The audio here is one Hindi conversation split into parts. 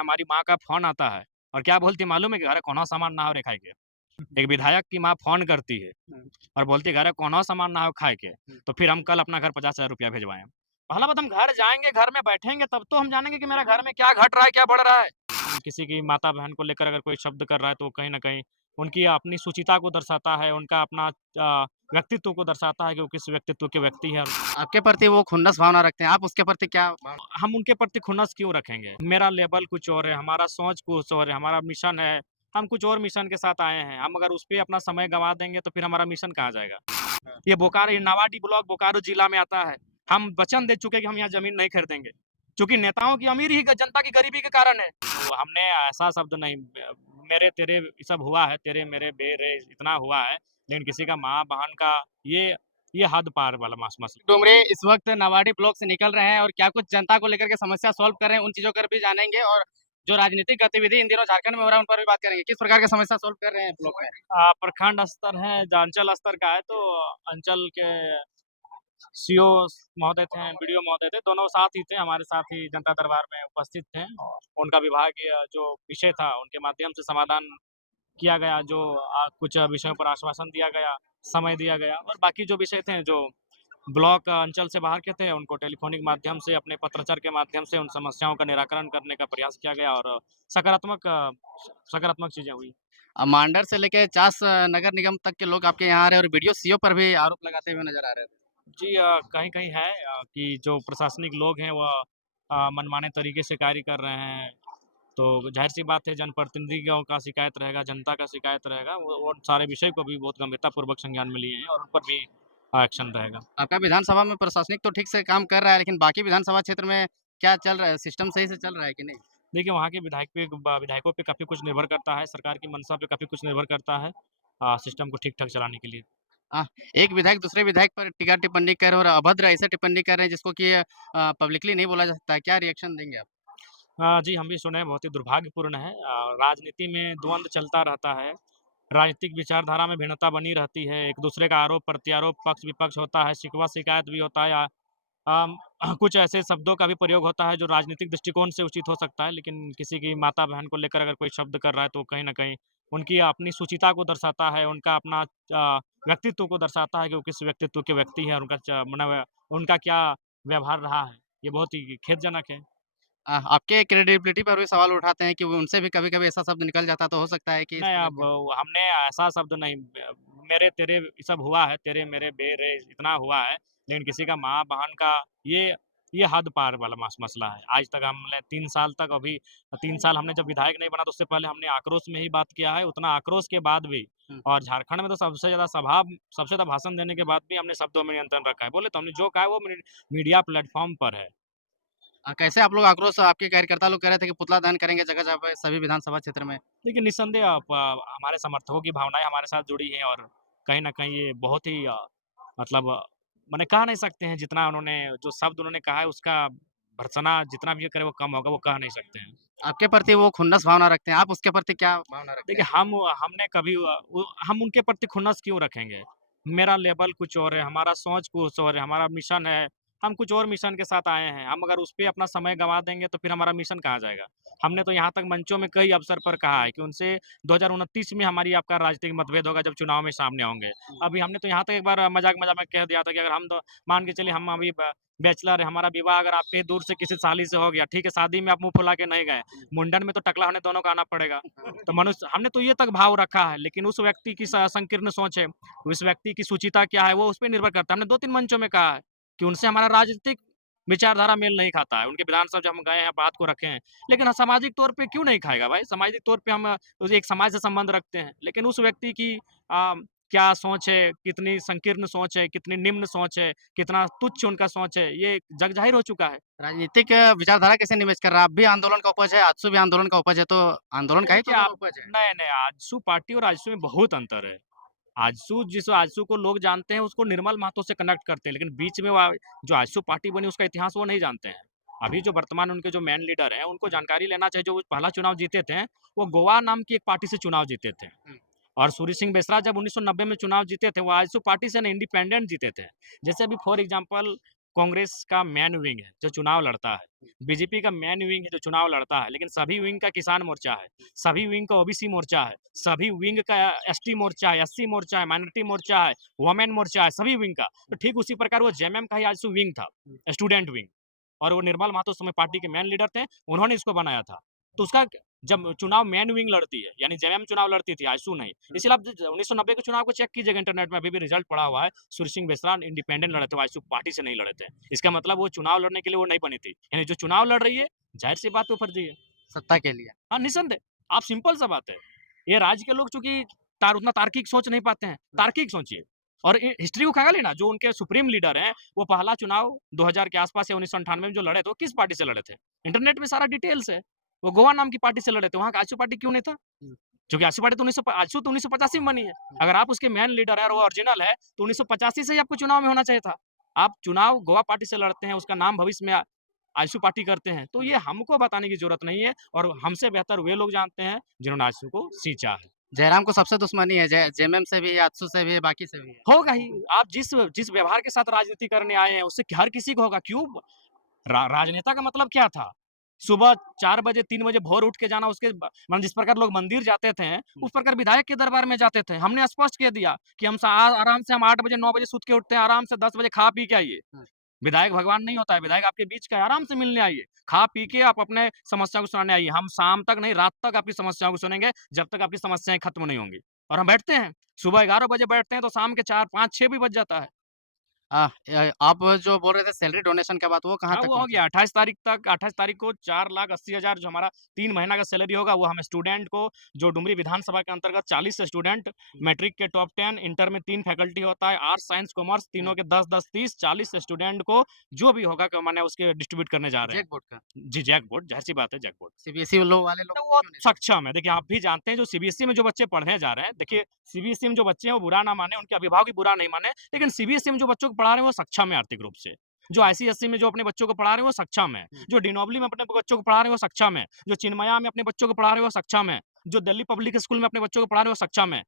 हमारी माँ का फ़ोन आता है और क्या बोलती है मालूम है कि "घरे कौनो सामान ना हो रे खाए के।" एक विधायक की माँ फ़ोन करती है और बोलती है घरे कौनो सामान ना हो खाए के, तो फिर हम कल अपना घर 50,000 रुपया भिजवाएँ। पहला बात हम घर जाएँगे, घर में बैठेंगे तब तो हम जानेंगे कि मेरा घर में क्या घट रहा है, क्या बढ़ रहा है। किसी की माता-बहन को लेकर अगर कोई शब्द कर रहा है तो कहीं न कहीं उनकी अपनी सुचिता को दर्शाता है, उनका अपना व्यक्तित्व को दर्शाता है कि वो किस व्यक्तित्व के व्यक्ति हैं। आपके प्रति वो खुन्नस भावना रखते हैं, आप उसके प्रति क्या भावना हम उनके प्रति खुन्नस क्यों रखेंगे? मेरा लेवल कुछ और है, हमारा सोच कुछ और है, हमारा मिशन है, हम कुछ और मिशन के साथ आए हैं। हम अगर उस पे अपना समय गँवा देंगे तो फिर हमारा मिशन कहाँ जाएगा? ये नावाडी ब्लॉक बोकारो जिला में आता है। हम वचन दे चुके हैं कि हम यहाँ ज़मीन नहीं खरीदेंगे, क्योंकि नेताओं की अमीरी ही जनता की गरीबी के कारण है। तो हमने ऐसा शब्द नहीं मेरे तेरे ये सब हुआ है, तेरे मेरे बेरे इतना हुआ है, लेकिन किसी का माँ-बहन का ये ये हद पार वाला मसला। डुमरे इस वक्त नवाड़ी ब्लॉक से निकल रहे हैं और क्या कुछ जनता को लेकर के समस्या सॉल्व कर रहे हैं, उन चीज़ों पर भी जानेंगे और जो राजनीतिक गतिविधि इन दिनों झारखंड में हो रहा है, उन पर भी बात करेंगे। किस प्रकार की समस्या सॉल्व कर रहे हैं ब्लॉक में? प्रखंड स्तर है, जो अंचल स्तर का है तो अंचल के सीओ महोदय थे, बीडीओ महोदय थे, दोनों साथ ही थे, हमारे साथ ही जनता दरबार में उपस्थित थे और उनका विभागीय जो विषय था, उनके माध्यम से समाधान किया गया, जो कुछ विषयों पर आश्वासन दिया गया, समय दिया गया और बाकी जो विषय थे, जो ब्लॉक अंचल से बाहर के थे, उनको टेलीफ़ोनिक माध्यम से, अपने पत्राचार के माध्यम से उन समस्याओं का निराकरण करने का प्रयास किया गया और सकारात्मक चीज़ें हुई। मांडर से लेके चास नगर निगम तक के लोग आपके यहाँ आ रहे हैं और वीडियो सीओ पर भी आरोप लगाते हुए नजर आ रहे थे। जी कहीं-कहीं है कि जो प्रशासनिक लोग हैं वह मनमाने तरीके से कार्य कर रहे हैं। तो ज़ाहिर-सी बात है जनप्रतिनिधियों का शिकायत रहेगा, जनता का शिकायत रहेगा, वो सारे विषय को भी बहुत गंभीरतापूर्वक संज्ञान में लिए हैं और उन पर भी एक्शन रहेगा। आपका विधानसभा में प्रशासनिक तो ठीक से काम कर रहा है, लेकिन बाकी विधानसभा क्षेत्र में क्या चल रहा है? सिस्टम सही से चल रहा है कि नहीं? देखिए वहाँ के विधायकों पे काफ़ी कुछ निर्भर करता है, सरकार की मंशा पे काफ़ी कुछ निर्भर करता है सिस्टम को ठीक-ठाक चलाने के लिए। अ, एक विधायक दूसरे विधायक पर टिप्पणी कर रहे हैं और अभद्र ऐसे टिप्पणी कर रहे हैं जिसको कि पब्लिकली नहीं बोला जा सकता है। क्या रिएक्शन देंगे आप? जी, हम भी सुने हैं, बहुत ही दुर्भाग्यपूर्ण है। राजनीति में द्वंद चलता रहता है, राजनीतिक विचारधारा में भिन्नता बनी रहती है, एक-दूसरे का आरोप-प्रत्यारोप, पक्ष-विपक्ष होता है, शिकवा-शिकायत भी होता है अम, कुछ ऐसे शब्दों का भी प्रयोग होता है जो राजनीतिक दृष्टिकोण से उचित हो सकता है, लेकिन किसी की माता-बहन को लेकर अगर कोई शब्द कर रहा है तो कहीं न कहीं उनकी अपनी सुचिता को दर्शाता है, उनका अपना व्यक्तित्व को दर्शाता है कि वो किस व्यक्तित्व के व्यक्ति हैं और उनका क्या व्यवहार रहा है। ये बहुत ही खेदजनक है। आपके क्रेडिबिलिटी पर भी सवाल उठाते हैं कि वो उनसे भी कभी-कभी ऐसा शब्द निकल जाता तो हो सकता है कि इस नहीं, तरह अब के हमने ऐसा शब्द नहीं मेरे तेरे ये सब हुआ है, तेरे मेरे बेरे इतना हुआ है, लेकिन किसी का माँ-बहन का ये ये हद पार वाला मसला है। आज तक हमने 3 साल तक अभी 3 साल हमने जब विधायक नहीं बना तो उससे पहले हमने आक्रोश में ही बात किया है, उतना आक्रोश के बाद भी हुँ। और झारखंड में तो सबसे ज़्यादा भाषण देने के बाद भी हमने शब्दों में नियंत्रण रखा है। बोले तो हमने जो कहा है वो मीडिया प्लेटफ़ॉर्म पर है। कैसे आप लोग आक्रोश आपके कार्यकर्ता लोग कह रहे थे कि पुतला दहन करेंगे जगह-जगह पे सभी विधानसभा क्षेत्र में। देखिए निस्संदेह हमारे समर्थकों की भावनाएँ हमारे साथ जुड़ी हैं और कहीं न कहीं ये बहुत ही मतलब माने कह नहीं सकते हैं जितना उन्होंने जो शब्द उन्होंने कहा है उसका भर्त्सना जितना भी करे वो कम होगा, वो कह नहीं सकते हैं। आपके प्रति वो खुन्नस भावना रखते हैं, आप उसके प्रति क्या भावना रखते देखिए हैं? हमने कभी हम उनके प्रति खुन्नस क्यों रखेंगे? मेरा लेवल कुछ और है, हमारा सोच कुछ और है, हमारा मिशन है, हम कुछ और मिशन के साथ आए हैं। हम अगर उस पे अपना समय गँवा देंगे तो फिर हमारा मिशन कहाँ जाएगा? हमने तो यहाँ तक मंचों में कई अवसर पर कहा है कि उनसे 2029 में हमारी आपका राजनीतिक मतभेद होगा जब चुनाव में सामने होंगे। अभी हमने तो यहाँ तक एक बार मज़ाक-मज़ाक में कह दिया था कि अगर हम तो मान के चलिए हम अभी बैचलर हैं, हमारा विवाह अगर आपके दूर से किसी साली से हो गया, ठीक है, शादी में आप मुँह फुला के नहीं गए, मुंडन में तो टकला होने दोनों को आना पड़ेगा। तो मनुष्य हमने तो ये तक भाव रखा है, लेकिन उस व्यक्ति की संकीर्ण सोच है, उस व्यक्ति की सुचिता क्या है, वो उस पे निर्भर करता है। हमने 2-3 मंचों में कहा है कि उनसे हमारा राजनीतिक विचारधारा मेल नहीं खाता है। उनके विधानसभा जब हम गए हैं, बात को रखे हैं, लेकिन सामाजिक तौर पे क्यों नहीं खाएगा भाई? सामाजिक तौर पे हम एक समाज से संबंध रखते हैं, लेकिन उस व्यक्ति की क्या सोच है, कितनी संकीर्ण सोच है, कितनी निम्न सोच है, कितना तुच्छ उनका सोच है, ये जग ज़ाहिर हो चुका है। राजनीतिक विचारधारा कैसे निवेश कर रहा है? आप भी आंदोलन का उपज है, आजसू भी आंदोलन का उपज है, तो आंदोलन का ही तो देखिए दोनों आप उपज है। नहीं, नहीं, आजसू पार्टी और आजसू में बहुत अंतर है। आजसू को लोग जानते हैं, उसको निर्मल महतो से कनेक्ट करते हैं, लेकिन बीच में जो आजसू पार्टी बनी उसका इतिहास वो नहीं जानते हैं। अभी जो वर्तमान उनके जो मेन लीडर हैं, उनको जानकारी लेना चाहिए, जो पहला चुनाव जीते थे, वो गोवा नाम की एक पार्टी से चुनाव जीते थे। हुँ। और सूर्य सिंह बेसरा जब 1990 में चुनाव जीते थे, वो आजसू पार्टी से नहीं इंडिपेंडेंट जीते थे। जैसे अभी फॉर एग्ज़ाम्पल कांग्रेस का मेन विंग है जो चुनाव लड़ता है, बीजेपी का मेन विंग है जो चुनाव लड़ता है, लेकिन सभी विंग का किसान मोर्चा है, सभी विंग का ओबीसी मोर्चा है, सभी विंग का एसटी मोर्चा है, एससी मोर्चा है, माइनॉरिटी मोर्चा है, वुमेन मोर्चा है, सभी विंग का। तो ठीक उसी प्रकार वो जेएमएम का ही आजसू विंग था, स्टूडेंट विंग, और वो निर्मल महतो उस समय पार्टी के मेन लीडर थे, उन्होंने इसको बनाया था। तो उसका जब चुनाव मेन विंग लड़ती है, यानी जेएमएम चुनाव लड़ती थी, आजसू नहीं। इसलिए आप 1990 के चुनाव को चेक कीजिएगा इंटरनेट में, अभी भी रिजल्ट पड़ा हुआ है। सूर्य सिंह बेसरा इंडिपेंडेंट लड़े थे, आजसू पार्टी से नहीं लड़े थे। इसका मतलब वो चुनाव लड़ने के लिए वो नहीं बनी थी। यानी जो चुनाव लड़ रही है, जाहिर सी बात वो फर्जी है। सत्ता के लिए। हाँ, निसंदेह। आप सिंपल सा बात है। ये राज्य के लोग चूँकि उतना तार्किक सोच नहीं पाते हैं, तार्किक सोचिए। और हिस्ट्री को खंगालिए ना, जो उनके सुप्रीम लीडर हैं, वो पहला चुनाव 2000 के आसपास या 1998 में जो लड़े थे, वो किस पार्टी से लड़े थे? इंटरनेट में सारा डिटेल्स है। वो गोवा नाम की पार्टी से लड़े थे, वहाँ का आजसू पार्टी क्यों नहीं था? क्योंकि आजसू पार्टी तो आजसू तो 1985 में बनी है। अगर आप उसके मेन लीडर हैं और वो ओरिजिनल है, तो 1985 से ही आपको चुनाव में होना चाहिए था। आप चुनाव गोवा पार्टी से लड़ते हैं, उसका नाम भविष्य में आजसू पार्टी करते हैं, तो ये हमको बताने की ज़रूरत नहीं है, और हमसे बेहतर वे लोग जानते हैं, जिन्होंने आजसू को सींचा है। जयराम को सबसे दुश्मनी है, जेएमएम से भी है, आजसू से भी है, बाकी से भी है। होगा ही। आप जिस जिस व्यवहार के साथ राजनीति करने आए हैं, उससे हर किसी को होगा। क्यों? राजनेता का मतलब क्या था? सुबह 4 बजे 3 बजे भोर उठ के जाना, उसके मतलब जिस प्रकार लोग मंदिर जाते थे, उस प्रकार विधायक के दरबार में जाते थे। हमने स्पष्ट कह दिया कि आराम से हम 8 बजे 9 बजे सूत के उठते हैं, आराम से 10 बजे खा पी के आइए। विधायक भगवान नहीं होता है, विधायक आपके बीच का है, आराम से मिलने आइए। खा पी के आप अपने समस्या को सुनाने आइए। हम शाम तक नहीं, रात तक आपकी समस्याओं को सुनेंगे, जब तक आपकी समस्याएँ खत्म नहीं होंगी। और हम बैठते हैं, सुबह 11 बजे बैठते हैं, तो शाम के 4, 5, 6 भी बज जाता है। आप जो बोल रहे थे सैलरी डोनेशन का बात, वो कहाँ हाँ, तक वो हो पहुँचा? गया 28 तारीख तक। 28 तारीख को 4,80,000 जो हमारा 3 महीना का सैलरी होगा, वो हम स्टूडेंट को, जो डुमरी विधानसभा के अंतर्गत 40 स्टूडेंट, मैट्रिक के टॉप 10, इंटर में 3 फैकल्टी होता है, आर्ट्स, साइंस, कॉमर्स तीनों के 10-10, 30, 40 स्टूडेंट को जो भी होगा क माने उसके डिस्ट्रीब्यूट करने जा रहे हैं। जैक बोर्ड का? जी, जैकबोर्ड, ज़ाहिर-सी बात है जैकबोर्ड। सीबीएसई वाले तो लोगों को वो क्यों नहीं दे सक्षम है। देखिए, आप भी जानते हैं जो सीबीएसई में जो बच्चे पढ़ने जा रहे हैं, देखिए सीबीएसई में जो बच्चे हैं वो बुरा ना माने, उनके अभिभावक भी बुरा नहीं माने, लेकिन सीबीएसई में जो बच्चों को पढ़ा रहे हैं वो सक्षम है आर्थिक रूप से। जो आईसीएसई में जो अपने बच्चों को पढ़ा रहे हैं वो सक्षम है। जो डिनोबली में अपने बच्चों को पढ़ा रहे हैं वो सक्षम है। जो चिन्मया में अपने बच्चों को पढ़ा रहे हैं वो सक्षम है। जो दिल्ली पब्लिक स्कूल में अपने बच्चों को पढ़ा रहे हैं वो सक्षम है।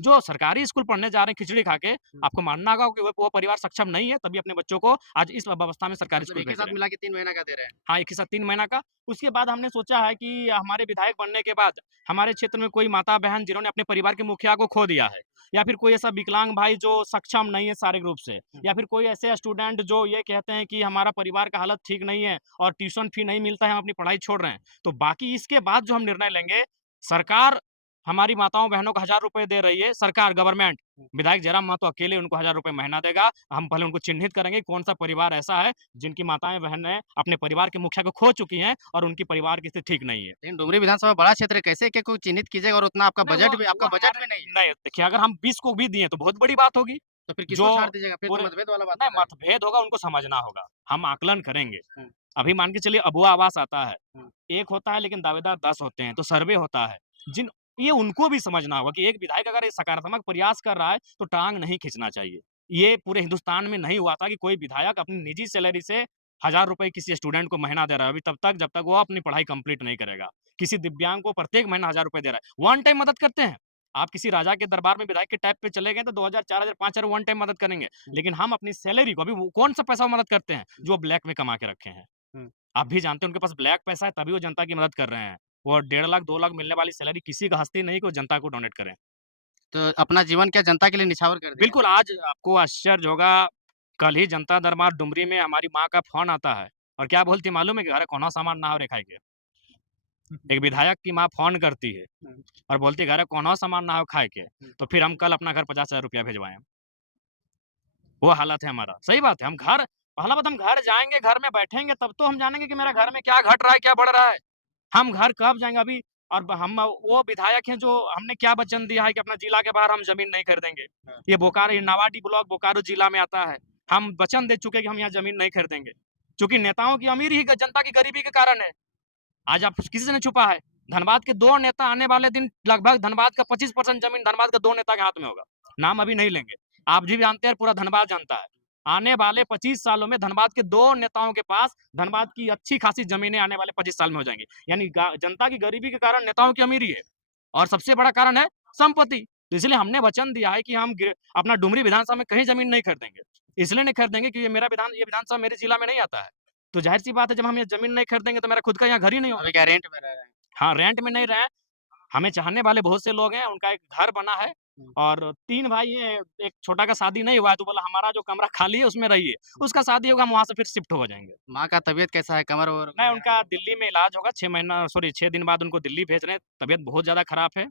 जो सरकारी स्कूल पढ़ने जा रहे हैं खिचड़ी खा के, आपको मानना होगा कि वो परिवार सक्षम नहीं है, तभी अपने बच्चों को आज इस अवस्था में सरकारी मतलब स्कूल एक ही भेज रहे साथ हैं। मिला के 3 महीना का दे रहे हैं। हाँ, एक ही साथ 3 महीना का। उसके बाद हमने सोचा है कि हमारे विधायक बनने के बाद हमारे क्षेत्र में कोई माता-बहन जिन्होंने अपने परिवार के मुखिया को खो दिया है, या फिर कोई ऐसा विकलांग भाई जो सक्षम नहीं है शारीरिक रूप से, या फिर कोई ऐसे स्टूडेंट जो ये कहते हैं कि हमारा परिवार का हालत ठीक नहीं है और ट्यूशन फी नहीं मिलता है, हम अपनी पढ़ाई छोड़ रहे हैं। तो बाकी इसके बाद जो हम निर्णय लेंगे, सरकार हमारी माताओं-बहनों को ₹1000 दे रही है, सरकार गवर्नमेंट, विधायक जयराम महतो अकेले उनको ₹1000 महीना देगा। हम पहले उनको चिन्हित करेंगे कौन-सा परिवार ऐसा है जिनकी माताएँ-बहनें अपने परिवार के मुखिया को खो चुकी हैं और उनकी परिवार की स्थिति ठीक नहीं है। लेकिन डुमरी विधानसभा बड़ा क्षेत्र है, कैसे क्या कोई चिन्हित कीजिएगा और उतना आपका नहीं, आपका वो बजट हमारे भी नहीं है। नहीं, देखिए अगर हम 20 को भी दिए तो बहुत बड़ी बात होगी। तो फिर जो किसको छाड़ दीजिएगा? फिर तो पूरे मतभेद वाला बात हो नहीं, जाएगा। मतभेद होगा उनको समझना होगा। हम आकलन करेंगे। हुँ, अभी मान के चलिए अबुआ आवास आता है। हुँ, 1 होता है लेकिन दावेदार 10 होते हैं, तो सर्वे होता है। जिन ये उनको भी समझना होगा कि एक विधायक अगर ये सकारात्मक प्रयास कर रहा है, तो टाँग नहीं खींचना चाहिए। ये पूरे हिंदुस्तान में नहीं हुआ था कि कोई विधायक अपनी निजी सैलरी से ₹1000 किसी स्टूडेंट को महीना दे रहा है, अभी तब तक जब तक वो अपनी पढ़ाई कंप्लीट नहीं करेगा। किसी दिव्यांग को प्रत्येक महीना ₹1000 दे रहा है। वन टाइम मदद करते हैं। आप किसी राजा के दरबार में विधायक के टाइप पे चले गए तो 2000, 4000, 5000 वन टाइम मदद करेंगे। लेकिन हम अपनी सैलरी को अभी वो कौन-सा पैसा वो मदद करते हैं, जो वो ब्लैक में कमा के रखे हैं। हुँ। आप भी जानते हैं उनके पास ब्लैक पैसा है तभी वो जनता की मदद कर रहे हैं। वो 1.5 लाख 2 लाख मिलने वाली सैलरी किसी का हस्ती नहीं कि वो जनता को डोनेट करें। तो अपना जीवन क्या जनता के लिए निछावर कर दिया? बिल्कुल, आज आपको आश्चर्य होगा, कल ही जनता दरबार डुमरी में हमारी माँ का फ़ोन आता है और क्या बोलती है मालूम है कि, "अरे कौनो सामान ना हो रे खाए के।" एक विधायक की माँ फ़ोन करती है हुँ, और बोलती है, "अरे कौनो सामान ना हो खाए के।" हुँ। तो फिर हम कल अपना घर ₹50,000 भिजवाएँ। वो हालत है हमारा। सही बात है, हम घर पहला बात हम घर जाएँगे, घर में बैठेंगे तब तो हम जानेंगे कि मेरा घर में क्या घट रहा है, क्या बढ़ रहा है। हम घर कब जाएँगे अभी, और हम वो विधायक हैं जो हमने क्या वचन दिया है कि अपना जिला के बाहर हम ज़मीन नहीं खरीदेंगे। हाँ। ये नावाडी ब्लॉक बोकारो जिला में आता है। हम वचन दे चुके हैं कि हम यहाँ ज़मीन नहीं खरीदेंगे। चूँकि नेताओं की अमीरी ही जनता की गरीबी के कारण है। आज आप किसी से नहीं छुपा है। धनबाद के 2 नेता आने वाले दिन लगभग धनबाद का 25% ज़मीन धनबाद के 2 नेता के हाथ में होगा। नाम अभी नहीं लेंगे। आप भी जानते हैं, पूरा धनबाद जानता है। आने वाले 25 सालों में धनबाद के 2 नेताओं के पास धनबाद की अच्छी खासी ज़मीनें आने वाले 25 साल में हो जाएँगी। यानी गा जनता की गरीबी के कारण नेताओं की अमीरी है, और सबसे बड़ा कारण है संपत्ति। तो इसलिए हमने वचन दिया है कि हम अपना डुमरी विधानसभा में कहीं ज़मीन नहीं खरीदेंगे। इसलिए नहीं खरीदेंगे कि ये विधानसभा मेरे जिला में नहीं आता है। तो ज़ाहिर-सी बात है जब हम ये ज़मीन नहीं खरीदेंगे तो मेरा खुद का यहाँ घर ही नहीं होगा। अभी क्या रेंट में रह रहे हैं? हाँ, रेंट में नहीं रहे हैं, हमें चाहने वाले बहुत से लोग हैं, उनका एक घर बना है हुँ। और 3 भाई हैं, एक छोटा का शादी नहीं हुआ है तो बोला हमारा जो कमरा खाली है उसमें रहिए। उसका शादी होगा हम वहाँ से फिर शिफ्ट हो जाएँगे। माँ का तबीयत कैसा है? कमर-वमर नहीं, वगैरह? उनका दिल्ली में इलाज होगा 6 दिन बाद उनको दिल्ली भेज रहे हैं, तबीयत बहुत ज़्यादा खराब है।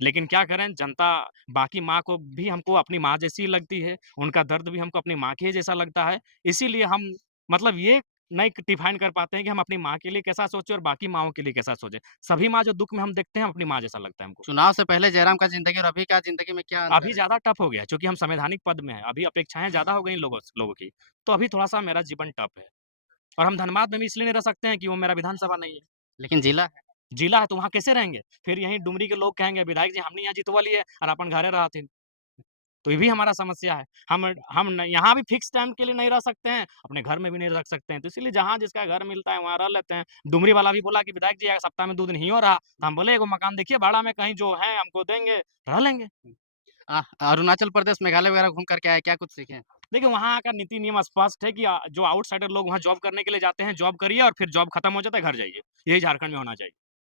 लेकिन क्या करें जनता बाकी माँ को भी हमको अपनी माँ जैसी ही लगती है, उनका दर्द भी हमको अपनी माँ के जैसा लगता है। इसीलिए हम मतलब ये नहीं डिफाइन कर पाते हैं कि हम अपनी माँ के लिए कैसा सोचें और बाकी माँओं के लिए कैसा सोचें। सभी माँ जो दुःख में हम देखते हैं, अपनी माँ जैसा लगता है हमको। चुनाव से पहले जयराम का ज़िंदगी और अभी का ज़िंदगी में क्या अभी अंतर है? ज़्यादा टफ़ हो गया है, चूँकि हम संवैधानिक पद में हैं, अभी अपेक्षाएँ ज़्यादा हो गई लोगों की, तो अभी थोड़ा-सा मेरा जीवन टफ़ है। और हम धनबाद में भी इसलिए नहीं रह सकते हैं कि वो मेरा विधानसभा नहीं है। लेकिन जिला है। जिला है तो वहाँ कैसे रहेंगे? फिर यहीं डुमरी के लोग कहेंगे विधायक जी हमनी यहाँ जितवा लिए और अपन घरे रहथिन। तो ये भी हमारा समस्या है। हम न यहाँ भी फिक्स टाइम के लिए नहीं रह सकते हैं, अपने घर में भी नहीं रह सकते हैं। तो इसीलिए जहाँ जिसका घर मिलता है वहाँ रह लेते हैं। डुमरी वाला भी बोला कि विधायक जी सप्ताह में 2 दिन हियों रहा। तो हम बोले एगो मकान देखिए भाड़ा में कहीं जो है हमको देंगे, रह लेंगे। अरुणाचल प्रदेश, मेघालय वगैरह घूम कर के आए, क्या कुछ सीखे? देखिए वहाँ का नीति नियम स्पष्ट है कि जो आउटसाइडर लोग वहाँ जॉब करने के लिए जाते हैं, जॉब करिए और फिर जॉब खत्म हो जाता है, घर जाइए। यही झारखंड में होना चाहिए।